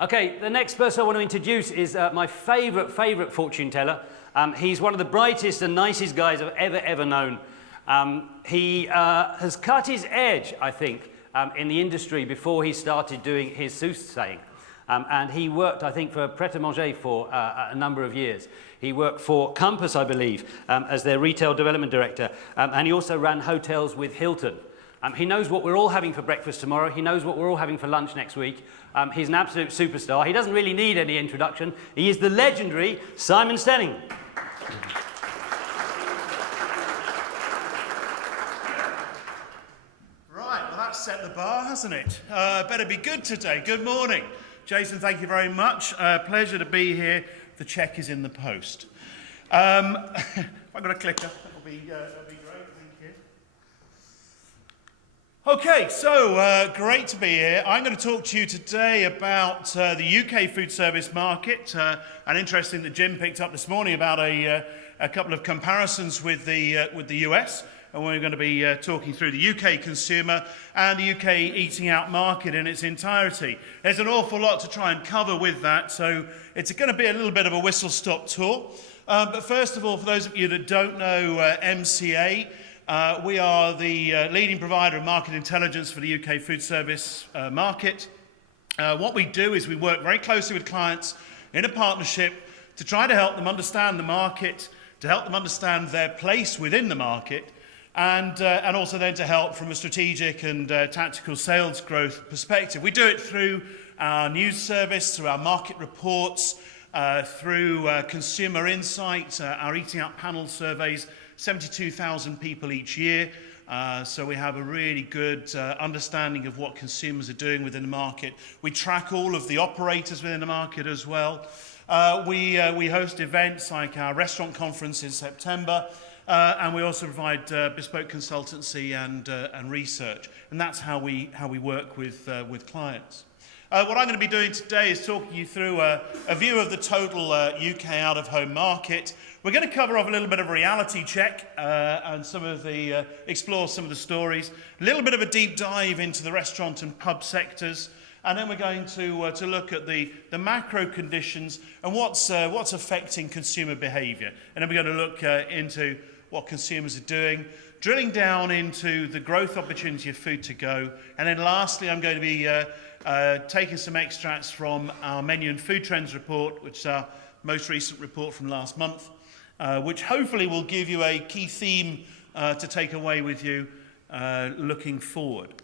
Okay, the next person I want to introduce is my favourite fortune teller. He's one of the brightest and nicest guys I've ever known. He has cut his edge, I think, in the industry before he started doing his soothsaying. And he worked, I think, for Pret-a-Manger for a number of years. He worked for Compass, I believe, as their retail development director. And he also ran hotels with Hilton. He knows what we're all having for breakfast tomorrow. He knows what we're all having for lunch next week. He's an absolute superstar. He doesn't really need any introduction. He is the legendary Simon Stenning. Right, well that's set the bar, hasn't it? Better be good today. Good morning. Jason, thank you very much. Pleasure to be here. The cheque is in the post. If I've got a clicker, that'll be great. Thank you. Okay, so great to be here. I'm going to talk to you today about the UK food service market. And interesting that Jim picked up this morning about a couple of comparisons with the US. And we're going to be talking through the UK consumer and the UK eating out market in its entirety. There's an awful lot to try and cover with that, so it's going to be a little bit of a whistle-stop tour. But first of all, for those of you that don't know MCA, we are the leading provider of market intelligence for the UK food service market. What we do is we work very closely with clients in a partnership to try to help them understand the market, to help them understand their place within the market, and also then to help from a strategic and tactical sales growth perspective. We do it through our news service, through our market reports, through consumer insights, our eating out panel surveys, 72,000 people each year. So we have a really good understanding of what consumers are doing within the market. We track all of the operators within the market as well. We host events like our restaurant conference in September. And we also provide bespoke consultancy and research, and that's how we work with clients. What I'm going to be doing today is talking you through a view of the total UK out-of-home market. We're going to cover off a little bit of a reality check and explore some of the stories, a little bit of a deep dive into the restaurant and pub sectors. And then we're going to look at the macro conditions and what's affecting consumer behaviour. And then we're going to look into what consumers are doing, drilling down into the growth opportunity of food to go. And then lastly, I'm going to be taking some extracts from our Menu and Food Trends report, which is our most recent report from last month, which hopefully will give you a key theme to take away with you looking forward.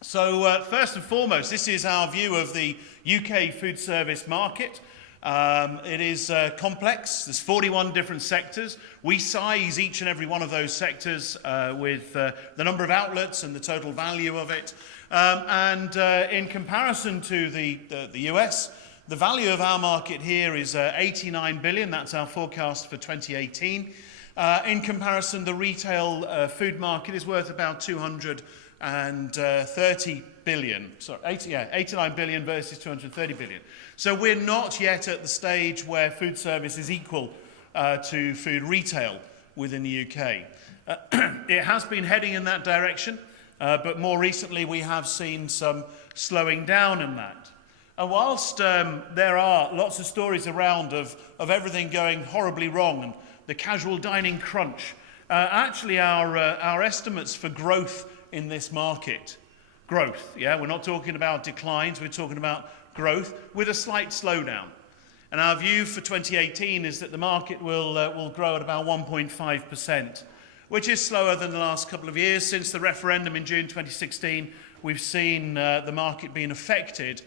So first and foremost, this is our view of the UK food service market. It is complex. There's 41 different sectors. We size each and every one of those sectors with the number of outlets and the total value of it. In comparison to the US, the value of our market here is 89 billion. That's our forecast for 2018. In comparison, the retail food market is worth about 230 billion. Sorry, 89 billion versus 230 billion. So we're not yet at the stage where food service is equal to food retail within the UK. It has been heading in that direction, but more recently we have seen some slowing down in that. And whilst there are lots of stories around of everything going horribly wrong and the casual dining crunch, actually our estimates for growth in this market, we're not talking about declines, we're talking about growth with a slight slowdown. And our view for 2018 is that the market will grow at about 1.5%, which is slower than the last couple of years. Since the referendum in June 2016, we've seen the market being affected,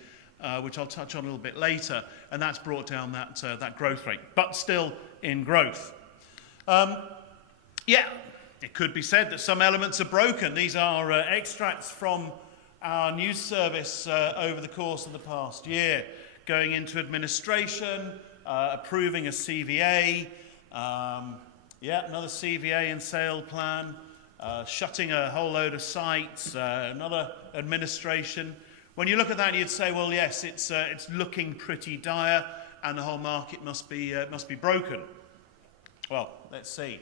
which I'll touch on a little bit later, and that's brought down that growth rate, but still in growth. It could be said that some elements are broken. These are extracts from our news service over the course of the past year, going into administration, approving a CVA, another CVA and sale plan, shutting a whole load of sites, another administration. When you look at that, you'd say, well, yes, it's looking pretty dire, and the whole market must be broken. Well, let's see.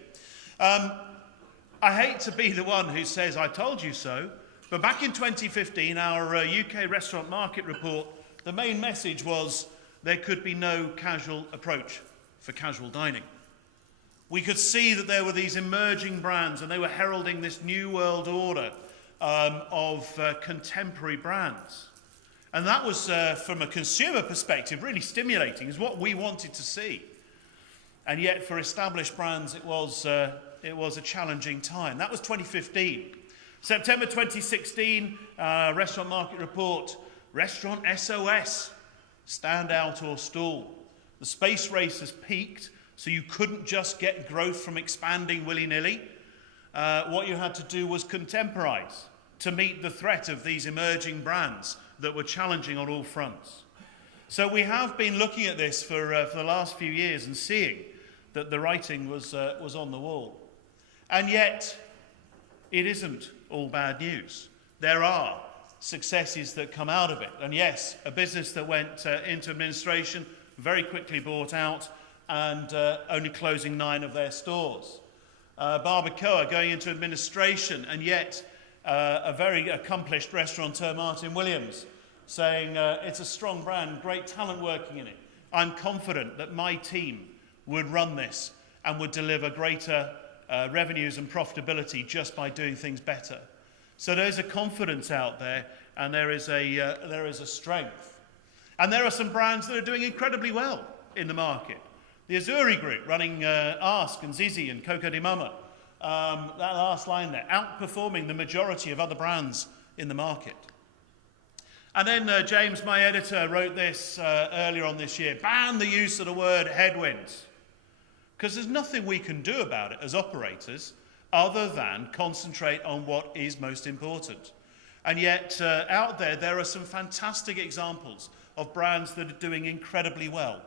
I hate to be the one who says, I told you so, but back in 2015, our UK restaurant market report the main message was there could be no casual approach for casual dining. We could see that there were these emerging brands, and they were heralding this new world order of contemporary brands. And that was, from a consumer perspective, really stimulating. It's what we wanted to see. And yet, for established brands, it was a challenging time. That was 2015. September 2016, Restaurant Market Report, Restaurant SOS, stand out or stall. The space race has peaked, so you couldn't just get growth from expanding willy-nilly. What you had to do was contemporize to meet the threat of these emerging brands that were challenging on all fronts. So we have been looking at this for the last few years and seeing that the writing was on the wall. And yet, it isn't all bad news. There are successes that come out of it. And yes, a business that went into administration, very quickly bought out, and only closing 9 of their stores. Barbacoa going into administration, and yet a very accomplished restaurateur, Martin Williams, saying it's a strong brand, great talent working in it. I'm confident that my team would run this and would deliver greater revenues and profitability just by doing things better. So there's a confidence out there, and there is a strength. And there are some brands that are doing incredibly well in the market. The Azuri Group, running Ask and Zizi and Coco di Mama, that last line there, outperforming the majority of other brands in the market. And then James, my editor, wrote this earlier on this year, ban the use of the word headwinds, because there's nothing we can do about it as operators other than concentrate on what is most important. And yet, out there are some fantastic examples of brands that are doing incredibly well.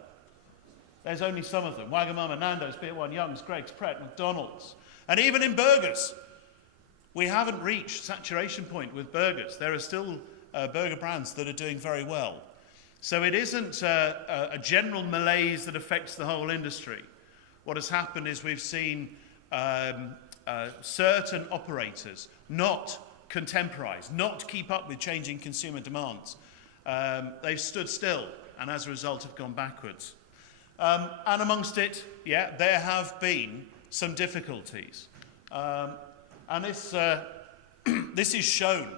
There's only some of them. Wagamama, Nando's, Pier 1, Young's, Greggs, Pret, McDonald's. And even in burgers, we haven't reached saturation point with burgers. There are still burger brands that are doing very well. So it isn't a general malaise that affects the whole industry. What has happened is we've seen certain operators not contemporize, not keep up with changing consumer demands. They've stood still, and as a result have gone backwards. And amongst it, yeah, there have been some difficulties. And this, this is shown,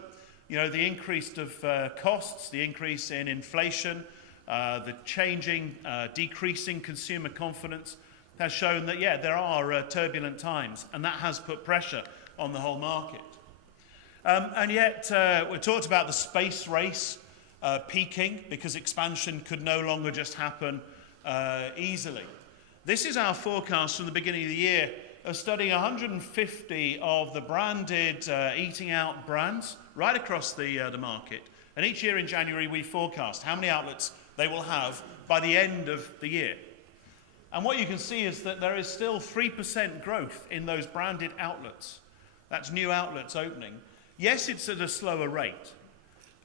you know, the increase of costs, the increase in inflation, the changing, decreasing consumer confidence has shown that, yeah, there are turbulent times, and that has put pressure on the whole market. And yet, we talked about the space race peaking because expansion could no longer just happen easily. This is our forecast from the beginning of the year of studying 150 of the branded eating out brands right across the market. And each year in January we forecast how many outlets they will have by the end of the year. And what you can see is that there is still 3% growth in those branded outlets. That's new outlets opening. Yes, it's at a slower rate.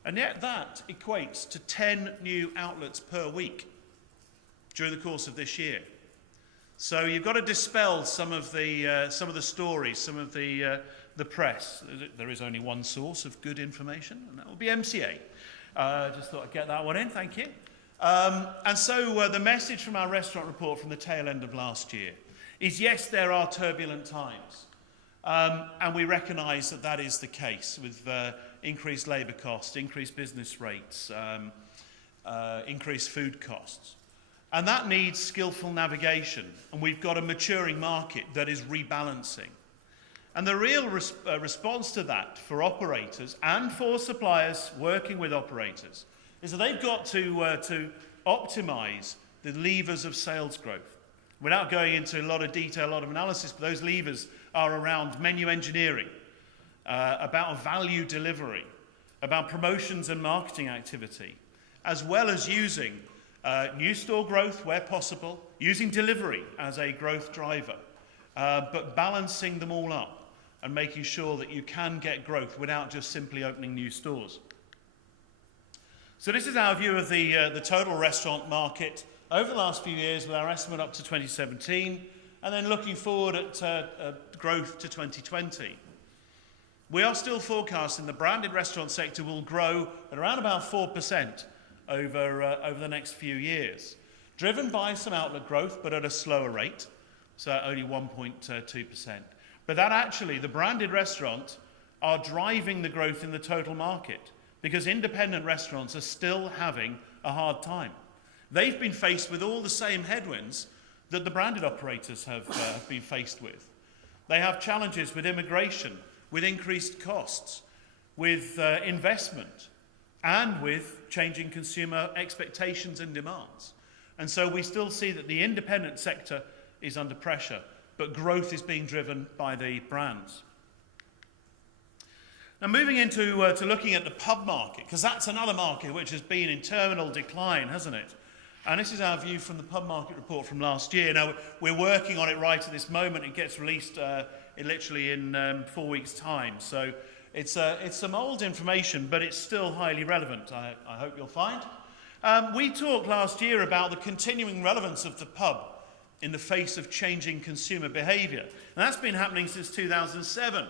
And yet that equates to 10 new outlets per week during the course of this year. So you've got to dispel some of the stories, some of the press. There is only one source of good information, and that will be MCA. Just thought I'd get that one in, thank you. And so the message from our restaurant report from the tail end of last year is, yes, there are turbulent times. And we recognise that that is the case with increased labour costs, increased business rates, increased food costs. And that needs skillful navigation. And we've got a maturing market that is rebalancing. And the real response to that for operators and for suppliers working with operators is that they've got to optimise the levers of sales growth. Without going into a lot of detail, a lot of analysis, but those levers are around menu engineering, about value delivery, about promotions and marketing activity, as well as using new store growth where possible, using delivery as a growth driver, but balancing them all up and making sure that you can get growth without just simply opening new stores. So this is our view of the total restaurant market over the last few years with our estimate up to 2017, and then looking forward at growth to 2020. We are still forecasting the branded restaurant sector will grow at around about 4% over the next few years, driven by some outlet growth, but at a slower rate, so only 1.2%. But that actually, the branded restaurants are driving the growth in the total market because independent restaurants are still having a hard time. They've been faced with all the same headwinds that the branded operators have been faced with. They have challenges with immigration, with increased costs, with investment, and with changing consumer expectations and demands. And so we still see that the independent sector is under pressure, but growth is being driven by the brands. Now moving into to looking at the pub market, because that's another market which has been in terminal decline, hasn't it? And this is our view from the pub market report from last year. Now, we're working on it right at this moment. It gets released literally in 4 weeks' time. So it's some old information, but it's still highly relevant, I hope you'll find. We talked last year about the continuing relevance of the pub in the face of changing consumer behaviour. And that's been happening since 2007.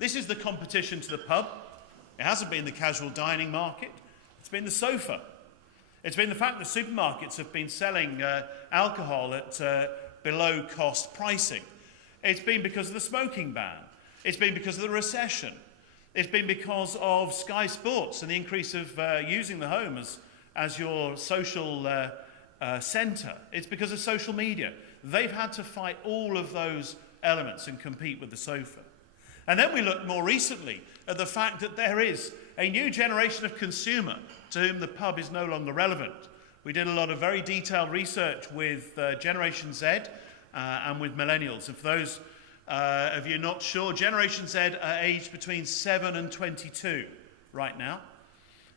This is the competition to the pub. It hasn't been the casual dining market. It's been the sofa. It's been the fact that supermarkets have been selling alcohol at below cost pricing. It's been because of the smoking ban. It's been because of the recession. It's been because of Sky Sports and the increase of using the home as your social centre. It's because of social media. They've had to fight all of those elements and compete with the sofa. And then we look more recently at the fact that there is a new generation of consumer to whom the pub is no longer relevant. We did a lot of very detailed research with Generation Z and with millennials. And for those of you not sure, Generation Z are aged between 7 and 22 right now.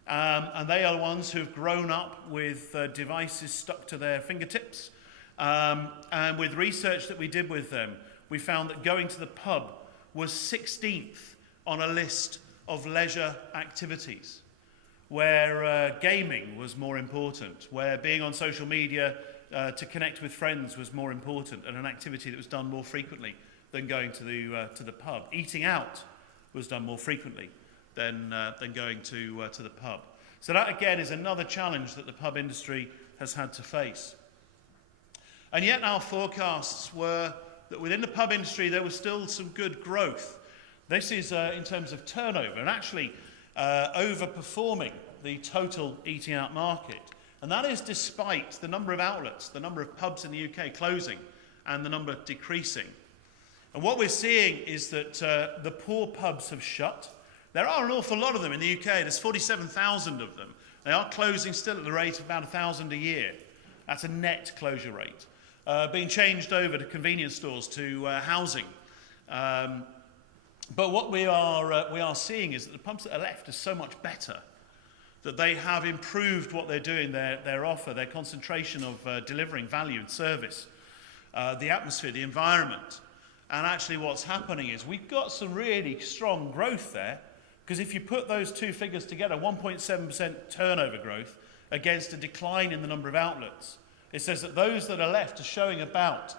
And they are the ones who've grown up with devices stuck to their fingertips. And with research that we did with them, we found that going to the pub was 16th on a list of leisure activities, where gaming was more important, where being on social media to connect with friends was more important and an activity that was done more frequently than going to the pub. Eating out was done more frequently than going to the pub. So that again is another challenge that the pub industry has had to face. And yet our forecasts were that within the pub industry there was still some good growth. This is in terms of turnover and actually overperforming the total eating out market. And that is despite the number of outlets, the number of pubs in the UK closing and the number decreasing. And what we're seeing is that the poor pubs have shut. There are an awful lot of them in the UK. There's 47,000 of them. They are closing still at the rate of about 1,000 a year. That's a net closure rate. Being changed over to convenience stores, to housing. But what we are seeing is that the pubs that are left are so much better, that they have improved what they're doing, their offer, their concentration of delivering value and service, the atmosphere, the environment. And actually what's happening is we've got some really strong growth there, because if you put those two figures together, 1.7% turnover growth against a decline in the number of outlets, it says that those that are left are showing about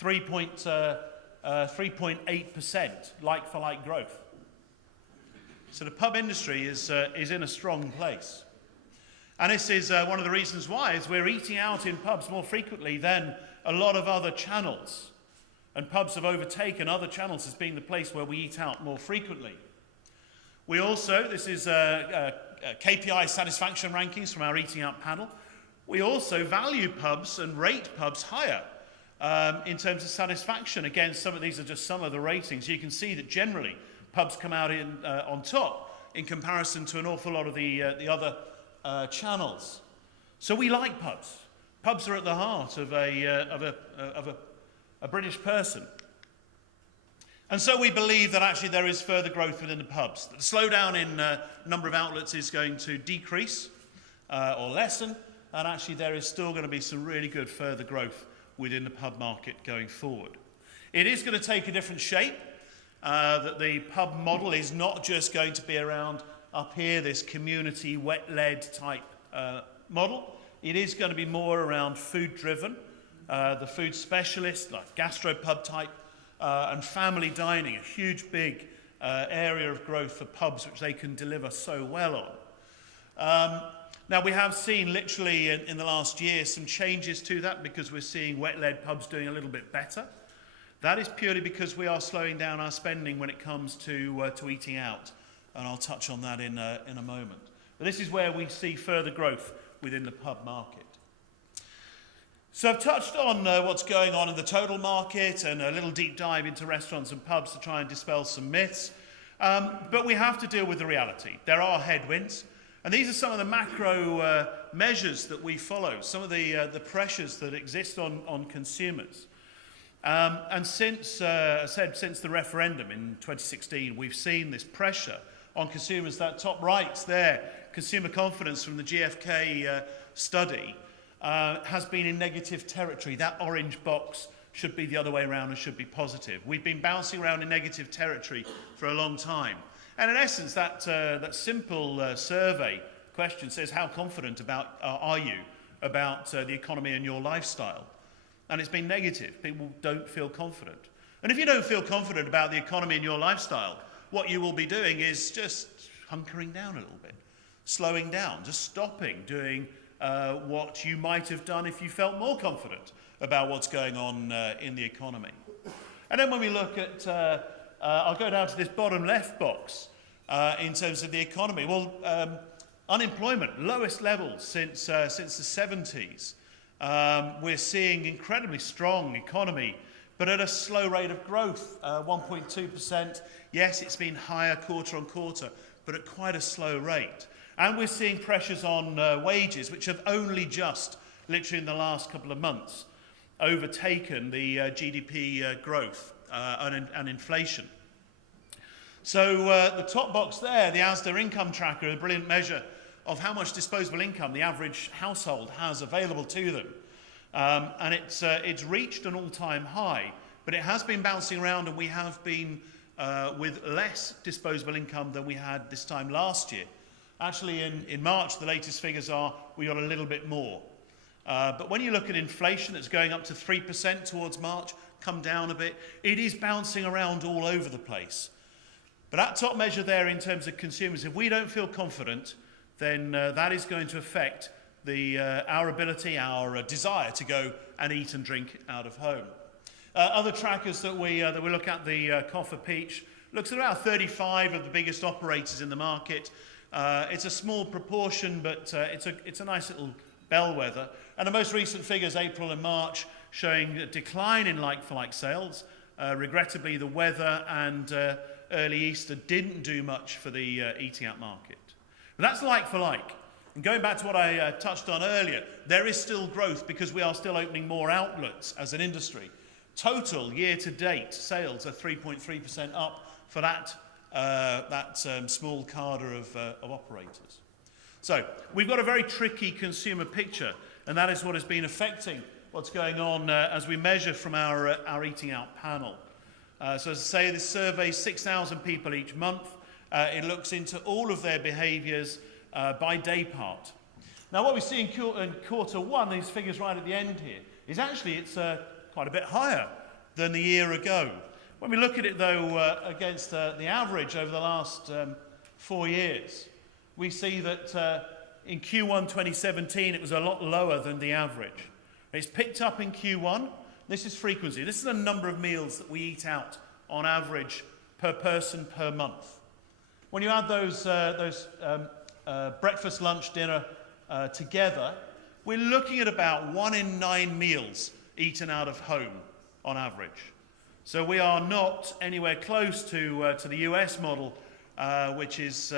3.8% like-for-like growth. So the pub industry is in a strong place. And this is one of the reasons why is we're eating out in pubs more frequently than a lot of other channels. And pubs have overtaken other channels as being the place where we eat out more frequently. We also, this is KPI satisfaction rankings from our eating out panel. We also value pubs and rate pubs higher in terms of satisfaction. Again, these are just some of the ratings. You can see that generally pubs come out on top in comparison to an awful lot of the other channels. So we like pubs. Pubs are at the heart of a British person. And so we believe that actually there is further growth within the pubs. The slowdown in number of outlets is going to decrease or lessen. And actually there is still going to be some really good further growth within the pub market going forward. It is going to take a different shape, that the pub model is not just going to be around up here, this community wet-led type model. It is going to be more around food-driven, the food specialist, like gastropub type, and family dining, a huge big area of growth for pubs which they can deliver so well on. Now, we have seen literally in the last year some changes to that because we're seeing wet-led pubs doing a little bit better. That is purely because we are slowing down our spending when it comes to eating out, and I'll touch on that in a moment. But this is where we see further growth within the pub market. So I've touched on what's going on in the total market and a little deep dive into restaurants and pubs to try and dispel some myths. But we have to deal with the reality. There are headwinds, and these are some of the macro measures that we follow, some of the pressures that exist on consumers. And since the referendum in 2016, we've seen this pressure on consumers. That top right there, consumer confidence from the GfK study, has been in negative territory. That orange box should be the other way around and should be positive. We've been bouncing around in negative territory for a long time. And in essence, that simple survey question says, how confident are you about the economy and your lifestyle? And it's been negative. People don't feel confident. And if you don't feel confident about the economy and your lifestyle, what you will be doing is just hunkering down a little bit, slowing down, just stopping doing what you might have done if you felt more confident about what's going on in the economy. And then when we look at, I'll go down to this bottom left box in terms of the economy. Well, unemployment, lowest levels since the 70s. We're seeing incredibly strong economy, but at a slow rate of growth, 1.2%. Yes, it's been higher quarter on quarter, but at quite a slow rate. And we're seeing pressures on wages, which have only just, literally in the last couple of months, overtaken the GDP growth and inflation. So the top box there, the Asda income tracker, a brilliant measure of how much disposable income the average household has available to them. And it's reached an all-time high, but it has been bouncing around, and we have been with less disposable income than we had this time last year. Actually, in March, the latest figures are we got a little bit more. But when you look at inflation, it's going up to 3% towards March, come down a bit. It is bouncing around all over the place. But that top measure there in terms of consumers, if we don't feel confident, then that is going to affect our ability, our desire to go and eat and drink out of home. Other trackers that we look at, the Coffer Peach, looks at about 35 of the biggest operators in the market. It's a small proportion, but it's a nice little bellwether. And the most recent figures, April and March, showing a decline in like-for-like sales. Regrettably, the weather and early Easter didn't do much for the eating out market. But that's like-for-like. And going back to what I touched on earlier, there is still growth because we are still opening more outlets as an industry. Total year-to-date sales are 3.3% up for that small cadre of operators. So we've got a very tricky consumer picture, and that is what has been affecting what's going on as we measure from our eating out panel. So as I say, this surveys 6,000 people each month. It looks into all of their behaviours by day part. Now what we see in quarter one, these figures right at the end here, is actually it's quite a bit higher than the year ago. When we look at it, though, against the average over the last 4 years, we see that in Q1 2017 it was a lot lower than the average. It's picked up in Q1. This is frequency. This is the number of meals that we eat out on average per person per month. When you add those breakfast, lunch, dinner together, we're looking at about 1 in 9 meals eaten out of home on average. So we are not anywhere close to the US model, which is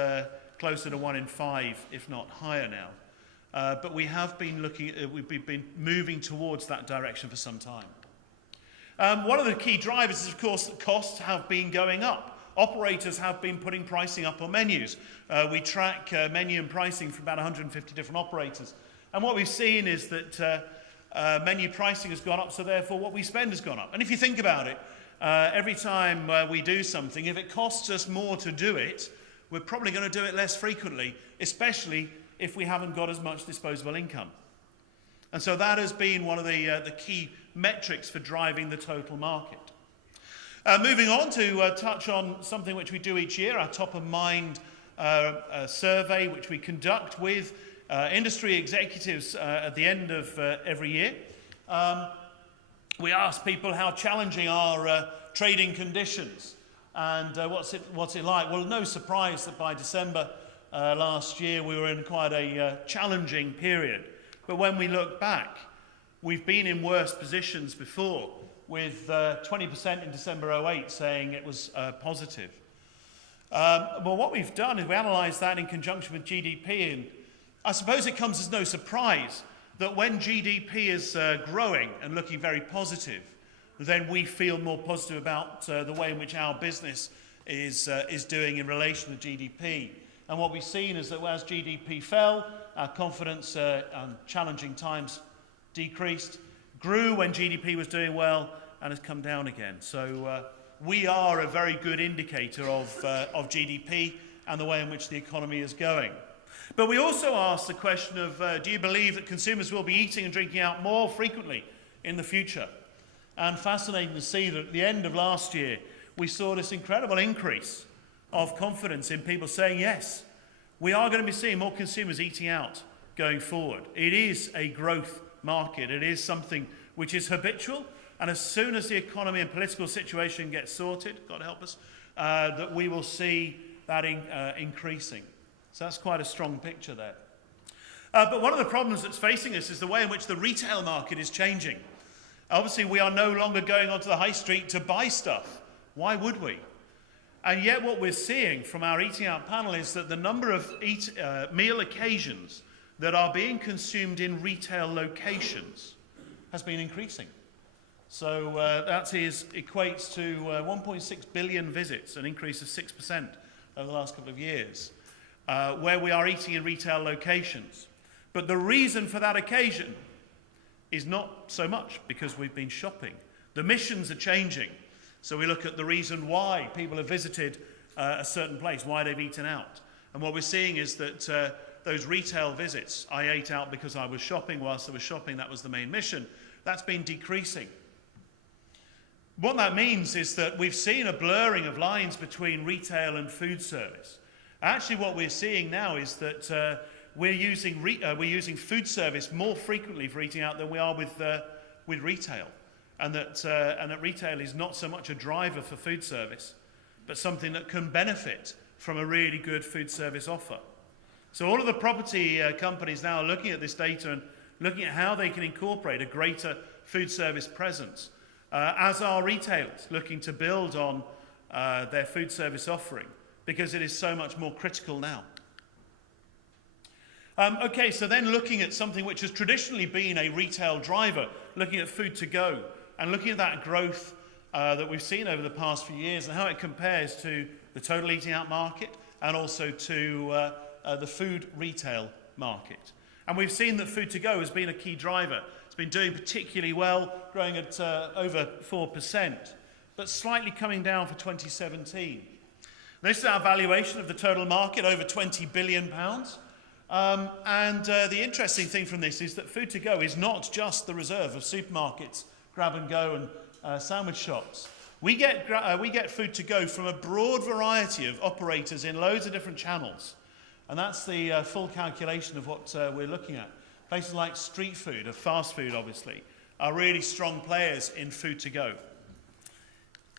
closer to 1 in 5, if not higher now. But we have been we've been moving towards that direction for some time. One of the key drivers is, of course, that costs have been going up. Operators have been putting pricing up on menus. We track menu and pricing for about 150 different operators. And what we've seen is that menu pricing has gone up, so therefore what we spend has gone up. And if you think about it, every time we do something, if it costs us more to do it, we're probably going to do it less frequently, especially if we haven't got as much disposable income. And so that has been one of the key metrics for driving the total market. Moving on to touch on something which we do each year, our top of mind survey, which we conduct with industry executives at the end of every year. We ask people how challenging are trading conditions and what's it like. Well, no surprise that by December last year we were in quite a challenging period. But when we look back, we've been in worse positions before, with 20% in December 2008 saying it was positive. Well, what we've done is we analysed that in conjunction with GDP, and I suppose it comes as no surprise that when GDP is growing and looking very positive, then we feel more positive about the way in which our business is doing in relation to GDP. And what we've seen is that as GDP fell, our confidence on challenging times decreased, grew when GDP was doing well, and has come down again. So we are a very good indicator of GDP and the way in which the economy is going. But we also ask the question of, do you believe that consumers will be eating and drinking out more frequently in the future? And fascinating to see that at the end of last year, we saw this incredible increase of confidence in people saying, yes, we are going to be seeing more consumers eating out going forward. It is a growth market. It is something which is habitual. And as soon as the economy and political situation gets sorted, God help us, that we will see that increasing. So that's quite a strong picture there. But one of the problems that's facing us is the way in which the retail market is changing. Obviously, we are no longer going onto the high street to buy stuff. Why would we? And yet what we're seeing from our eating out panel is that the number of meal occasions that are being consumed in retail locations has been increasing. So that equates to 1.6 billion visits, an increase of 6% over the last couple of years, where we are eating in retail locations. But the reason for that occasion is not so much because we've been shopping. The missions are changing. So we look at the reason why people have visited a certain place, why they've eaten out. And what we're seeing is that those retail visits, I ate out because I was shopping, whilst I was shopping, that was the main mission, that's been decreasing. What that means is that we've seen a blurring of lines between retail and food service. Actually, what we're seeing now is that we're using food service more frequently for eating out than we are with retail. And that retail is not so much a driver for food service, but something that can benefit from a really good food service offer. So all of the property companies now are looking at this data and looking at how they can incorporate a greater food service presence, as are retailers looking to build on their food service offering, because it is so much more critical now. Okay, so then looking at something which has traditionally been a retail driver, looking at food to go, and looking at that growth that we've seen over the past few years and how it compares to the total eating out market and also to the food retail market. And we've seen that food to go has been a key driver. It's been doing particularly well, growing at over 4%, but slightly coming down for 2017. This is our valuation of the total market, over £20 billion. The interesting thing from this is that food to go is not just the reserve of supermarkets, grab and go and sandwich shops. We get food to go from a broad variety of operators in loads of different channels. And that's the full calculation of what we're looking at. Places like street food, or fast food obviously, are really strong players in food to go.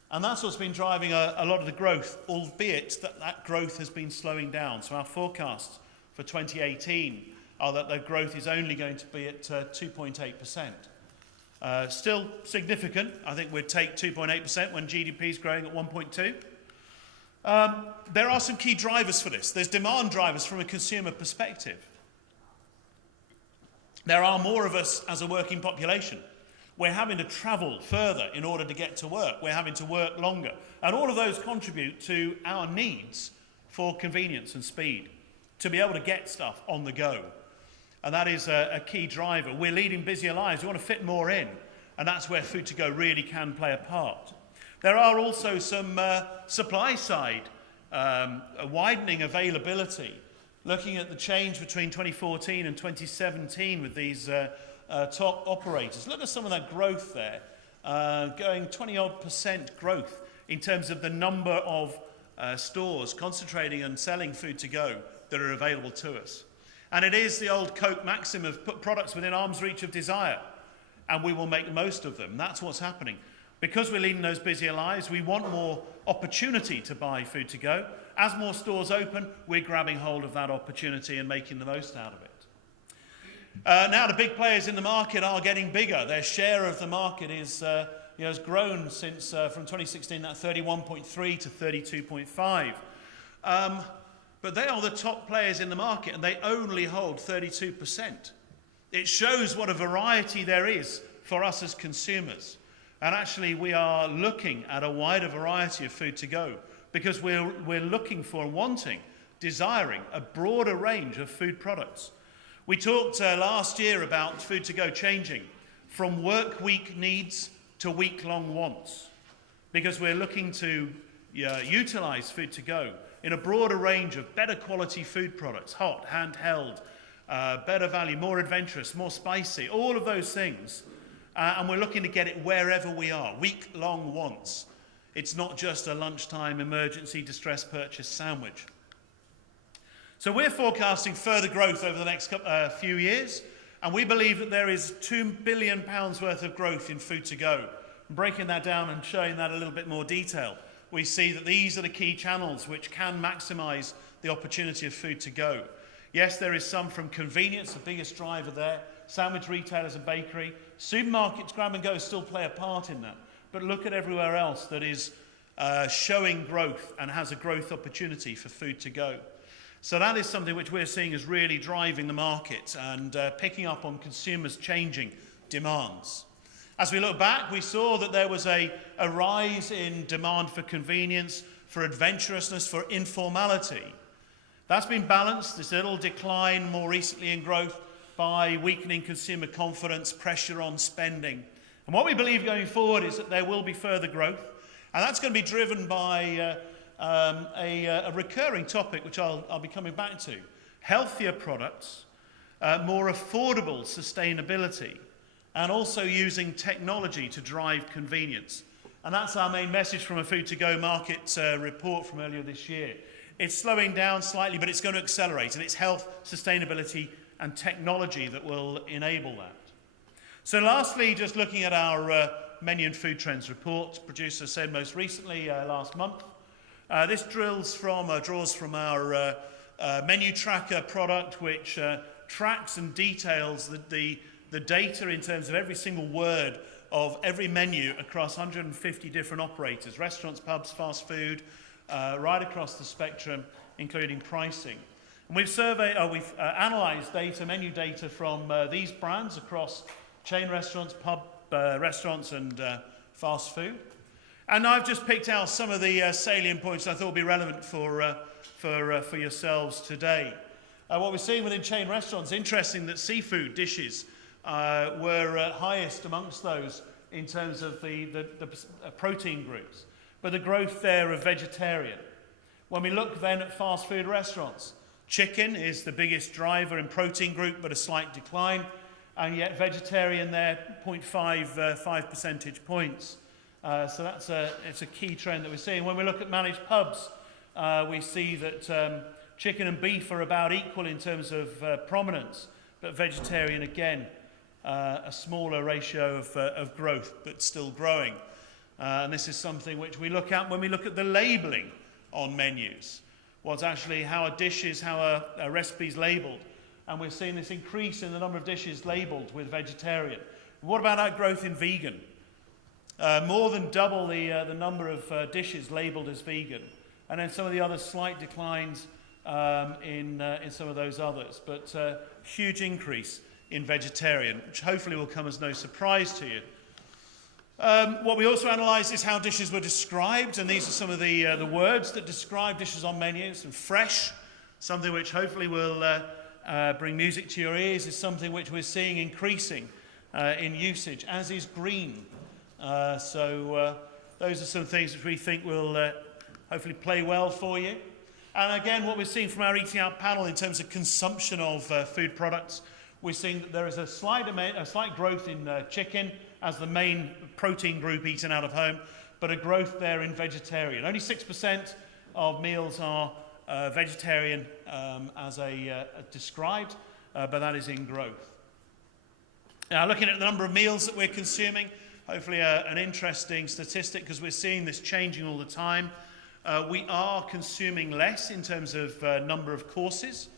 And that's what's been driving a lot of the growth, albeit that growth has been slowing down. So our forecasts for 2018 are that the growth is only going to be at 2.8%. Still significant. I think we'd take 2.8% when GDP is growing at 1.2%. There are some key drivers for this. There's demand drivers from a consumer perspective. There are more of us as a working population. We're having to travel further in order to get to work. We're having to work longer. And all of those contribute to our needs for convenience and speed, to be able to get stuff on the go. And that is a key driver. We're leading busier lives. We want to fit more in. And that's where food to go really can play a part. There are also some supply side widening availability. Looking at the change between 2014 and 2017 with these top operators. Look at some of that growth there, going 20-odd% growth in terms of the number of stores concentrating and selling food to go that are available to us. And it is the old Coke maxim of put products within arm's reach of desire, and we will make the most of them. That's what's happening. Because we're leading those busier lives, we want more opportunity to buy food to go. As more stores open, we're grabbing hold of that opportunity and making the most out of it. Now the big players in the market are getting bigger. Their share of the market is, has grown since from 2016, that 31.3 to 32.5. But they are the top players in the market, and they only hold 32%. It shows what a variety there is for us as consumers. And actually, we are looking at a wider variety of food to go because we're looking for, wanting, desiring a broader range of food products. We talked last year about food to go changing from work week needs to week-long wants because we're looking to utilize food to go in a broader range of better quality food products, hot, handheld, better value, more adventurous, more spicy, all of those things. And we're looking to get it wherever we are, week-long wants. It's not just a lunchtime emergency distress purchase sandwich. So we're forecasting further growth over the next few years, and we believe that there is £2 billion worth of growth in food to go. Breaking that down and showing that a little bit more detail, we see that these are the key channels which can maximise the opportunity of food to go. Yes, there is some from convenience, the biggest driver there, sandwich retailers and bakery. Supermarkets, grab and go, still play a part in that. But look at everywhere else that is showing growth and has a growth opportunity for food to go. So that is something which we're seeing as really driving the market and picking up on consumers' changing demands. As we look back, we saw that there was a rise in demand for convenience, for adventurousness, for informality. That's been balanced, this little decline more recently in growth, by weakening consumer confidence, pressure on spending. And what we believe going forward is that there will be further growth, and that's going to be driven by a recurring topic which I'll be coming back to. Healthier products, more affordable sustainability, and also using technology to drive convenience. And that's our main message from a Food to Go market report from earlier this year. It's slowing down slightly, but it's going to accelerate, and it's health, sustainability, and technology that will enable that. So lastly, just looking at our menu and food trends report, producer said most recently last month. This draws from our menu tracker product, which tracks and details the data in terms of every single word of every menu across 150 different operators, restaurants, pubs, fast food, right across the spectrum, including pricing. And we've analysed data, menu data from these brands across chain restaurants, pub restaurants, and fast food. And I've just picked out some of the salient points I thought would be relevant for yourselves today. What we're seeing within chain restaurants, interesting that seafood dishes were highest amongst those in terms of the protein groups, but the growth there of vegetarian. When we look then at fast food restaurants, chicken is the biggest driver in protein group, but a slight decline, and yet vegetarian there, 0.5 percentage points. So it's a key trend that we're seeing. When we look at managed pubs, we see that chicken and beef are about equal in terms of prominence, but vegetarian again, a smaller ratio of growth, but still growing. And this is something which we look at when we look at the labelling on menus. What's actually how are dishes, how are recipes labelled? And we're seeing this increase in the number of dishes labelled with vegetarian. What about our growth in vegan? More than double the number of dishes labelled as vegan. And then some of the other slight declines in some of those others. But huge increase in vegetarian, which hopefully will come as no surprise to you. What we also analysed is how dishes were described, and these are some of the words that describe dishes on menus. And fresh, something which hopefully will bring music to your ears, is something which we're seeing increasing in usage, as is green. So those are some things which we think will hopefully play well for you. And again, what we're seeing from our Eating Out panel in terms of consumption of food products, we're seeing that there is a slight growth in chicken as the main protein group eaten out of home, but a growth there in vegetarian. Only 6% of meals are vegetarian as described, but that is in growth. Now, looking at the number of meals that we're consuming, hopefully an interesting statistic because we're seeing this changing all the time. We are consuming less in terms of number of courses,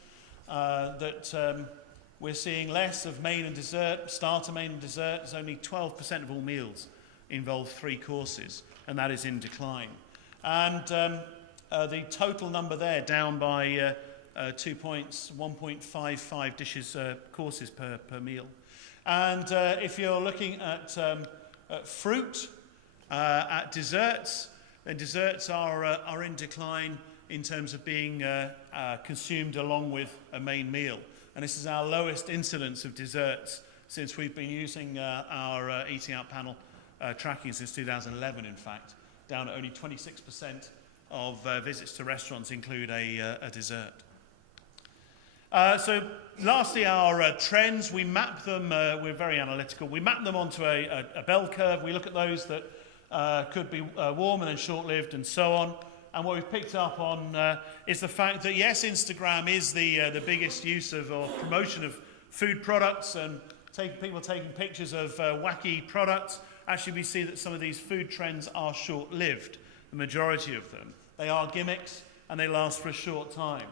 we're seeing less of main and dessert, starter, main and dessert. There's only 12% of all meals involve 3 courses, and that is in decline. And the total number there down by 2 points, 1.55 dishes, courses per meal. And if you're looking at fruit, at desserts, then desserts are in decline in terms of being consumed along with a main meal. And this is our lowest incidence of desserts since we've been using our Eating Out panel tracking since 2011, in fact, down at only 26% of visits to restaurants include a dessert. So lastly, our trends, we map them, we're very analytical, we map them onto a bell curve. We look at those that could be warm and then short-lived and so on. And what we've picked up on is the fact that, yes, Instagram is the biggest use of or promotion of food products and people taking pictures of wacky products. Actually, we see that some of these food trends are short-lived, the majority of them. They are gimmicks and they last for a short time.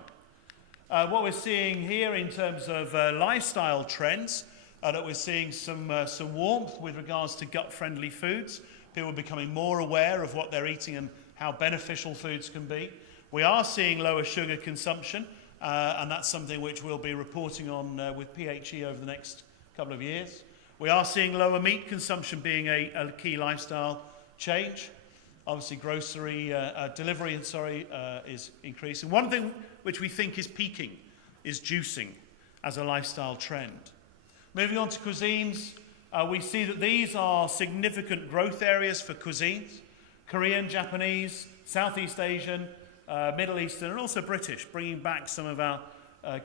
What we're seeing here in terms of lifestyle trends, that we're seeing some warmth with regards to gut-friendly foods. People are becoming more aware of what they're eating and how beneficial foods can be. We are seeing lower sugar consumption, and that's something which we'll be reporting on with PHE over the next couple of years. We are seeing lower meat consumption being a key lifestyle change. Obviously, grocery delivery is increasing. One thing which we think is peaking is juicing as a lifestyle trend. Moving on to cuisines, we see that these are significant growth areas for cuisines. Korean, Japanese, Southeast Asian, Middle Eastern, and also British, bringing back some of our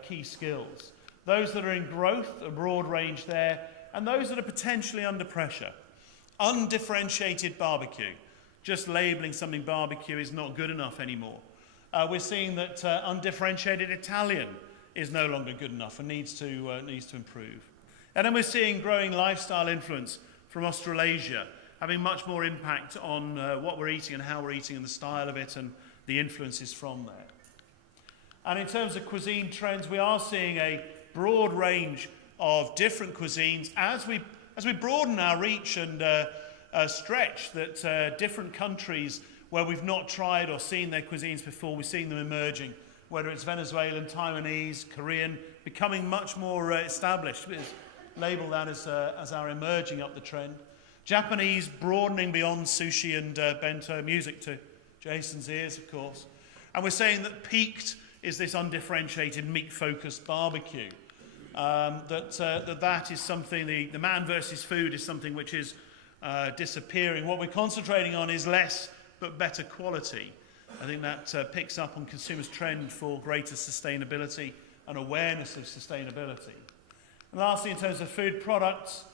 key skills. Those that are in growth, a broad range there, and those that are potentially under pressure. Undifferentiated barbecue. Just labelling something barbecue is not good enough anymore. We're seeing that undifferentiated Italian is no longer good enough and needs to improve. And then we're seeing growing lifestyle influence from Australasia, having much more impact on what we're eating and how we're eating and the style of it and the influences from there. And in terms of cuisine trends, we are seeing a broad range of different cuisines as we broaden our reach and stretch that different countries where we've not tried or seen their cuisines before, we're seeing them emerging, whether it's Venezuelan, Taiwanese, Korean, becoming much more established. Label that as our emerging up the trend. Japanese broadening beyond sushi and bento, music to Jason's ears, of course. And we're saying that peaked is this undifferentiated meat-focused barbecue. That is something, the man versus food is something which is disappearing. What we're concentrating on is less but better quality. I think that picks up on consumers' trend for greater sustainability and awareness of sustainability. And lastly, in terms of food products,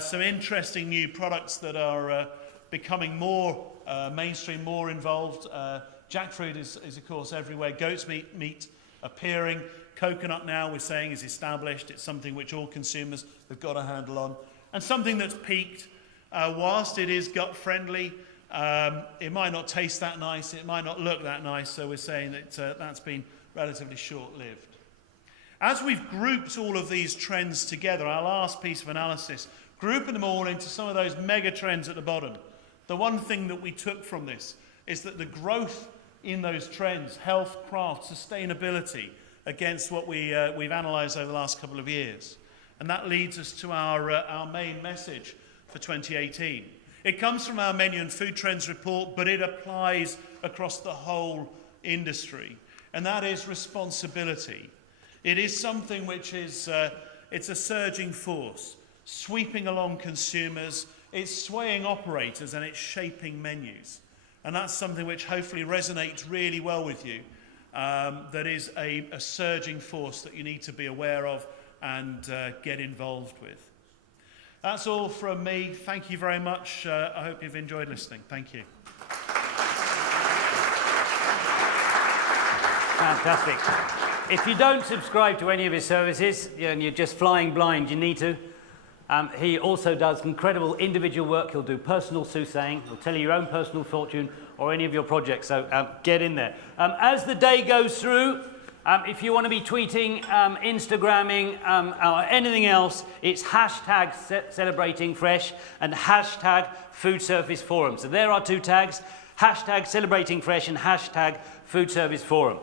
some interesting new products that are becoming more mainstream, more involved. Jackfruit is of course everywhere. Goat's meat appearing. Coconut now we're saying is established. It's something which all consumers have got a handle on. And something that's peaked, whilst it is gut friendly, it might not taste that nice, it might not look that nice, so we're saying that that's been relatively short-lived. As we've grouped all of these trends together, our last piece of analysis, grouping them all into some of those mega trends at the bottom, the one thing that we took from this is that the growth in those trends, health, craft, sustainability, against what we've analysed over the last couple of years. And that leads us to our main message for 2018. It comes from our Menu and Food Trends report, but it applies across the whole industry. And that is responsibility. It is something which is, it's a surging force, sweeping along consumers, it's swaying operators and it's shaping menus. And that's something which hopefully resonates really well with you. That is a surging force that you need to be aware of and get involved with. That's all from me. Thank you very much. I hope you've enjoyed listening. Thank you. Fantastic. If you don't subscribe to any of his services and you're just flying blind, you need to. He also does incredible individual work. He'll do personal soothsaying. He'll tell you your own personal fortune or any of your projects. So get in there. As the day goes through, if you want to be tweeting, Instagramming, or anything else, it's hashtag Celebrating Fresh and hashtag Food Service Forum. So there are two tags, hashtag Celebrating Fresh and hashtag Food Service Forum.